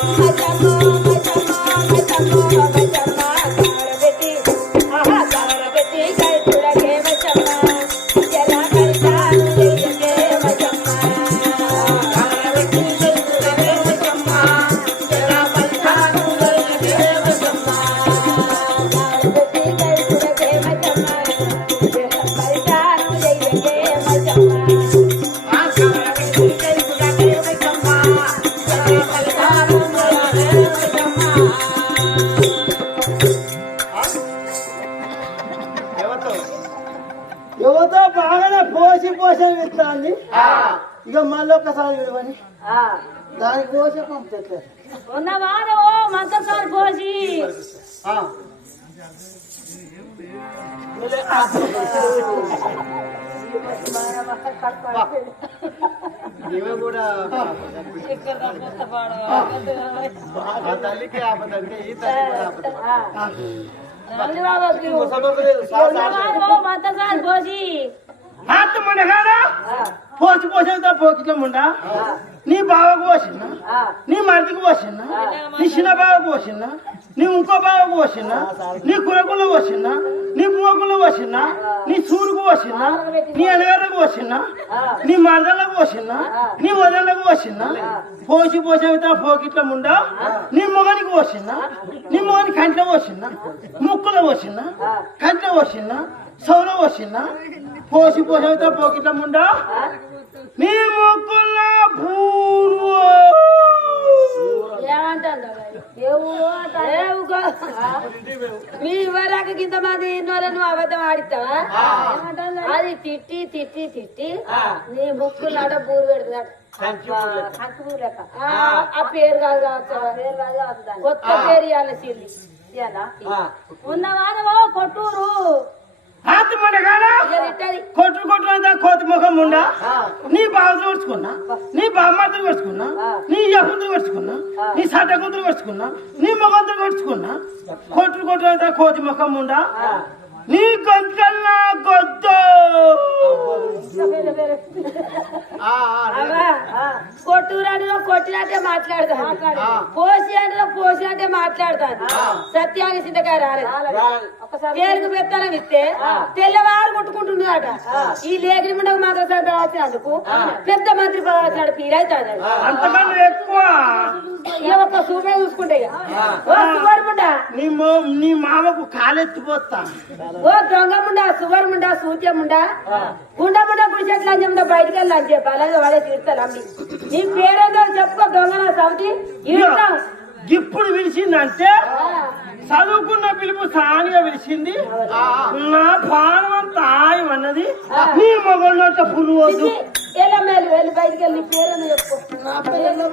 Ai, amor. యువత బాగానే పోసి పోసి ఇస్తాంది ఇక మళ్ళీ ఒక్కసారి విడవని. దానికి పోసే ఉన్నవారు మంత్రసారి పోసి. కూడా ఆ. తల్లికి ఆపద అంటే ఈ తల్లి కూడా ఆపద. ఉన్నవారు ఓ మంత్రసారి పోసి. హాత్ మునగాడా పోసి పోసేంత పోకిట్ల ముండా? నీ బావకు పోసిన్నా నీ మరిదికి పోసిన్నా నీ చిన్న బావకు పోసిన్నా నీ ఇంకో బావకు పోసిన్నా నీ కులకులు పోసిన్నా నీ పువ్వుకులు పోసిన్నా నీ సూరుకు పోసిన్నా నీ అనగారికి పోసిన్నా నీ మరదలకు పోసిన్నా నీ వదలకు పోసిన్నా పోసి పోసేంత పోకిట్ల ముండా? నీ మొగనికి పోసిన్నా నీ మొగని కంట్లో పోసిన్నా ముక్కులో పోసిన్నా కంట్లో పోసిన్నా సౌలో పోసిన్నా పోసి పోసేంత పోకిట్ల ముండా? నీ ముక్కుల పూర్వ మీ ఇవ్వరాక కింద మంది ఇన్నోళ్ళ నువ్వు అబద్ధం ఆడిస్తావా అది తిట్టి తిట్టి తిట్టి నీ ముక్కు నాట పూరు పెడుతున్నాడు లెక్క. ఆ, పేరు కాదు కావచ్చు కొత్త పేరు ఇవ్వాలి సిల్లి ఉన్నవానవో కొట్టూరు కొట్టు కొట్టు అంతా కోతి ముఖం ఉండా? నీ బావతులు కొడుచుకున్నా నీ బామ్మతులు కొడుచుకున్నా నీ యహుతులు కొడుచుకున్నా నీ సడ్డ కూతురు కొడుచుకున్నా నీ మొగంతులు కొడుచుకున్నా కొట్టు కొట్టు అంతా కోతి ముఖం ఉండా? నీ గొద్దు. ఆ, ఆ, అవా, కొట్టూరాడిలో కొట్టినట్టే మాట్లాడతాను పోసి అంటే పోసి అంటే మాట్లాడతాను సత్యానికి చింతకాయ రాలేదు. పేరుకు పెత్తనం ఇస్తే తెల్లవారు కొట్టుకుంటున్నాడట ఈ లేఖని ముండకు మాత్రం రాసినందుకు పెద్ద మంత్రి ఎక్కువ. ఇక ఒక్క సూపే చూసుకుంటే ఇక. ఓ సువర్ ముండా. నీ మో నీ మామకు కాలెత్తిపోతా ఓ దొంగ ముండా సువర్ ముండా సూత్యం ముండా. గుండ ముండా గుడిచెట్ల అని చెప్తా బయటికి వెళ్ళి అని చెప్పి అలాగే వాడే అమ్మి. నీ పేరేందో చెప్పుకో దొంగ నా సౌతి. ఇడుతాం ఇప్పుడు పిలిచిందంటే చదువుకున్న పిలుపు సానిగా పిలిచింది నా పానం అంతా ఆయమన్నది నీ మొగన్నట్ల పురుగు వద్దు ఎలా మేలు వెళ్ళి బయటికి వెళ్ళి చెప్పు. నా పేరు.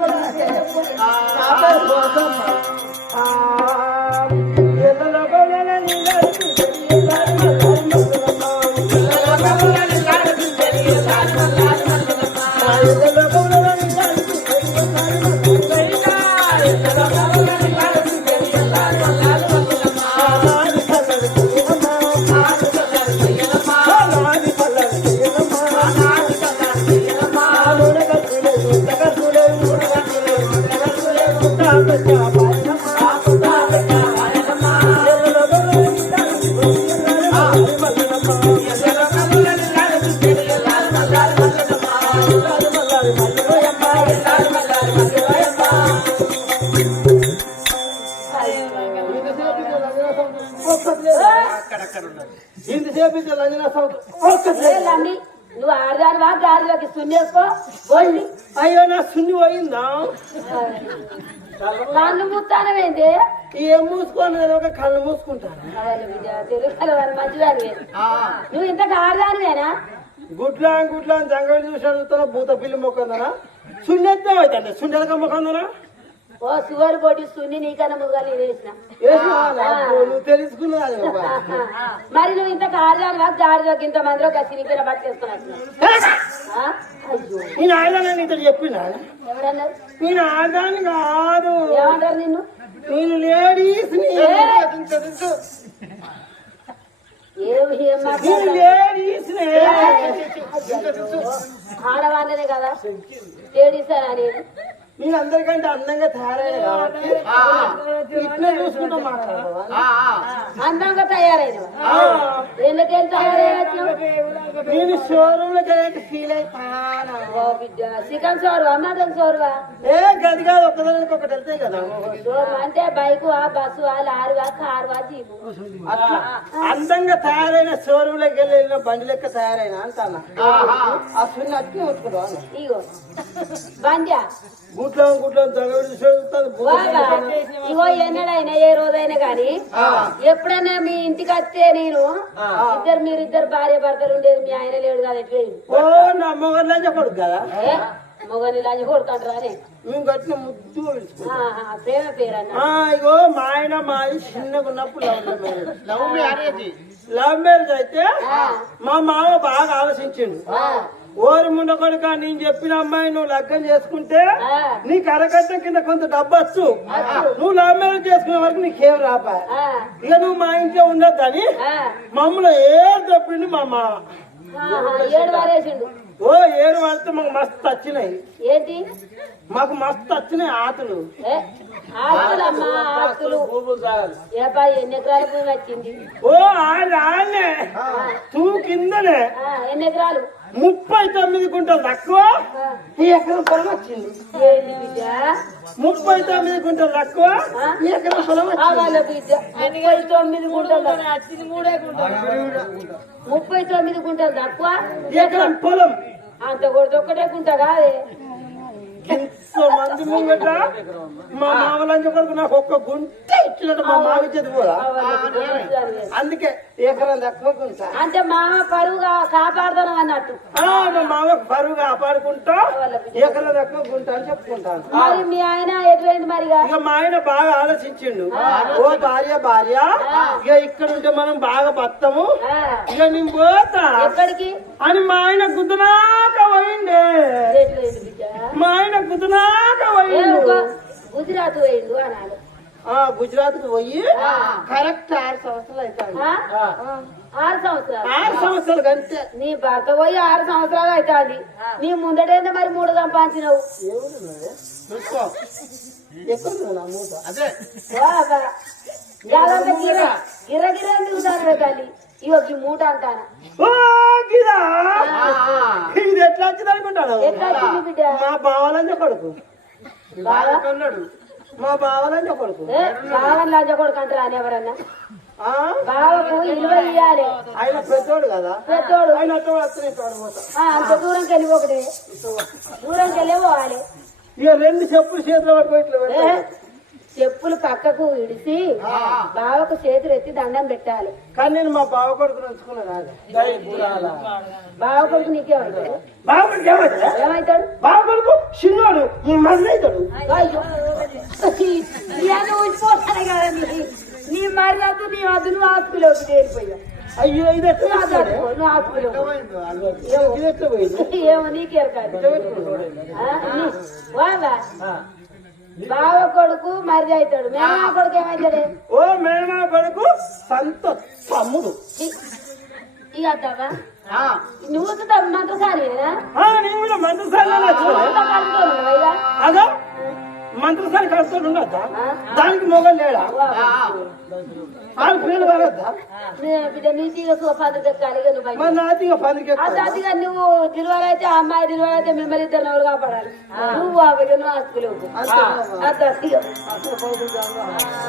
ఇంతసేపు లంజన నువ్వు ఆడదానివా గాడిలోకి సున్నేసుకో పోండి అయ్యో నా సున్ని పోయిందా? కళ్ళు ముత్తానమేంటి ఏం మూసుకొని? నేను ఒక కళ్ళు మూసుకుంటాను. ఆ, నువ్వు ఇంత ఆడదానివేనా? గుడ్లా గుడ్లా జంగలి చూసి అడుగుతున్నా భూత పిల్లి మొక్కందనా? సున్నెత్తం అవుతుంది సున్నెలక మొక్కందనా? ఓ పొడి సున్ని నీకన్నా వేసిన. ఒక. మరి నువ్వు ఇంత ఆడదానివా గాడిలోకి ఇంత మందిలో కసి నీకు అయ్యో నేను ఆడదాన్ని నీతో చెప్పిన? ఎవరన్నారు? నేను ఆడదాన్ని కాదు. ఏమంటారు నిన్ను? నేను? లేడీస్ ఆడవాళ్ళనే కదా. లేడీస్ అని నేను అందరికంటే అందంగా తయారైన కాబట్టి ఇట్లా చూసుకుంటా మాట్లాడతావా? ఆ, ఆ. అందంగా తయారయ్యచ్చు నేను షోరూమ్లో ఫీల్ అయిపోయాను ఓ బిడ్డ. చికెన్ మటన్ సోరువా ఏ గది కాదు ఒక్కదానికి ఒకటి వెళ్తాయి కదా. సోరు అంటే బైకు ఆ బస్సు ఆ లారీవా కారువా జీపు. అట్లా అందంగా తయారైన షోరూమ్లోకి వెళ్ళి వెళ్ళిన బండి లెక్క తయారైన అంటానా. ఆ సున్ని అట్లే ఉంచుకుంటాను ఇగో. బండ్యా? గుట్లో గుట్లో దగడు చూస్తుంది బాగా ఇగో ఎన్నడైనా ఏ రోజైనా గాని ఎప్పుడైనా మీ ఇంటికి వస్తే నేను ఇద్దరు మీరు ఇద్దరు భార్య భర్తలు ఉండేది మీ ఆయన లేడు కదా ఎట్లా ఓ నా మొగర్లో చెప్పడు కదా? మొగని కొడుకుంటారా అని మేము కట్టిన ముద్దు ప్రేమ పేరు అన్న ఆ ఇగో మా ఆయన మాది చిన్నగా ఉన్నప్పుడు లవ్ మ్యారేజ్. Love marriage. అయితే మా మామ బాగా ఆలోచించిండు. ఆ, ఓరి ముండ కొడుక నేను చెప్పిన అమ్మాయి నువ్వు లగ్గం చేసుకుంటే నీకు అరగట్ట కింద కొంత డబ్బు వచ్చు నువ్వు లవ్ మ్యారేజ్ చేసుకునే వరకు నీకేం రాపా? ఇక నువ్వు మా ఇంట్లో ఉండొద్దని మమ్మల్ని ఏం చెప్పిండు మా మామ ఏడు ఓ ఏడు వస్తే మాకు మస్తు వచ్చినాయి ఏంటి? మాకు మస్తు వచ్చినాయి ఆటలు ఆస్తులు ఏపా ఎన్ని ఎకరాల భూమి వచ్చింది ఓ ఆడనే తూ కిందనే. ఆ, ఎన్ని ఎకరాలు? ముప్పై తొమ్మిది గుంటలు తక్కువ. ఈ ఎకరం పొలం వచ్చింది. ముప్పై తొమ్మిది గుంటలు తక్కువ? ఈ ఎకరం పొలం ముప్పై తొమ్మిది గుంటలు ముప్పై తొమ్మిది గుంటలు తక్కువ? ఎకరం పొలం. అంత కొడితే ఒక్కటే గుంట కాదే? మంది ముంగట మా మామలంజ కొడుకు నాకు ఒక్క గుంట ఇచ్చినట్టు మా మావి చదిపోదా అందుకే ఎకరం తక్కువ అంటే మామ పరువుగా కాపాడుతాను అన్నట్టు. మా మామ బరువు కాపాడుకుంటా ఎకరం తక్కువ గుంట అని చెప్పుకుంటాను మరి మీ ఆయన ఎటువంటి మరిగా ఇక? మా ఆయన బాగా ఆలోచించిండు. ఓ భార్య భార్య ఇక ఇక్కడ ఉంటే మనం బాగా బతాము ఆ, ఇక నేను పోతా. ఎక్కడికి? అని మా ఆయన గుద్దునాక పోయిండే. మా ఆయన పోయిండు. ఒక గుజరాత్ పోయిండు అనాలి ఆ గుజరాత్కు పోయి కరెక్ట్ ఆరు సంవత్సరాలు అవుతాయి ఆ? ఆరు సంవత్సరాలు. ఆరు సంవత్సరాలు అంతే నీ భర్త పోయి ఆరు సంవత్సరాలు అవుతుంది నీ ముందటేందో మరి మూడు సంపాదించినవు? గిర్ర గిర్ర తిరుగుతాను తల్లి. ఇగో ఈ మూట అంటాను. ఆ. ఇది ఎట్లా వచ్చింది బిడ్డ? మా బావలంజ కొడుకు. మా బావలంజ కొడుకు. లంచ కొడుకు అంటారా అని ఎవరన్నా? బావకు ఇయ్యాలి. ఆయన పెద్దోడు కదా? పెద్దోడు. ఆయన అంత దూరంకి వెళ్ళి ఒకటి దూరంకి వెళ్ళి పోవాలి. ఇక రెండు చెప్పులు చేతిలో పట్టుకో. చెప్పులు పక్కకు ఇడిసి బావకు చేతులు ఎత్తి దండం పెట్టాలి. కానీ నేను మా బావ కొడుకు ఉంచుకున్నా కాదు బావ కొడుకు నీకేమవుతాడు? బావ కొడుకు ఏమవుతాడు? బావ కొడుకు చిన్నోడు. ఇవన్నీ ఊసిపోతానే కదా నీ- నీ మరి వద్దు నీ వద్దు నువ్వు హాస్పిటల్కి చేరిపోయావు. అయ్యో ఇది ఎట్లా ఏమో. నీకేరు కాదు. బావ కొడుకు మరి అవుతాడు. మేమా కొడుకు ఏమవుతాడు? ఓ మేనమా కొడుకు సంత తమ్ముడు. ఇక అద్దావా నువ్వు నేను కూడా మంత్రసారి కడుపుతున్నావా అదో? మంత్రసారి కడుపుతాడు ఉండద్దా? దానికి మొగలు లేడా? ఆ, వాళ్ళ పిల్లలు పడద్దా. మరి నాతిగా అంత అదిగా నువ్వు అయితే అమ్మాయి అయితే మిమ్మల్ని ఇద్దరు నవ్వులు కాపాడాలి. నువ్వు ఆ బిడ్డ నువ్వు హాస్పిటల్ అంత అదిగా.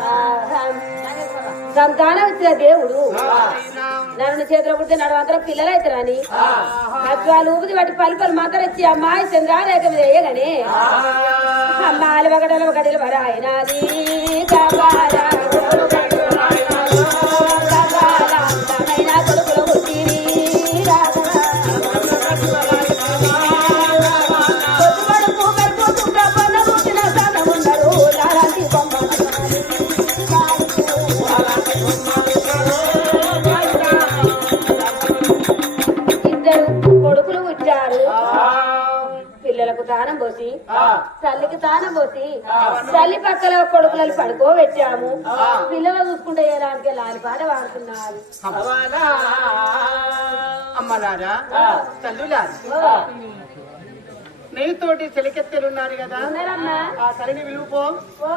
ఆ, సంతానం ఇచ్చిన దేవుడు. నన్ను చేతిలో పుడితే నడవంతరం పిల్లలు అవుతారని అద్వాలు ఊపిది వాటి పలుపలు మాత్రం ఇచ్చి అమ్మాయి చంద్రారేఖ మీద వేయగానే అమ్మాయి గడల ఒకటి వరాయనాది కాపాడా దానం పోసి తల్లి పక్కల కొడుకులను పడుకోబెట్టాము. పిల్లలు చూసుకుంటే ఏలాంటి లాలి పాట వాడుతున్నారు అమ్మలారా తల్లులారా నెయ్యితోటి చెలికెత్తెలున్నారు కదా. ఆ విలువపో ఓ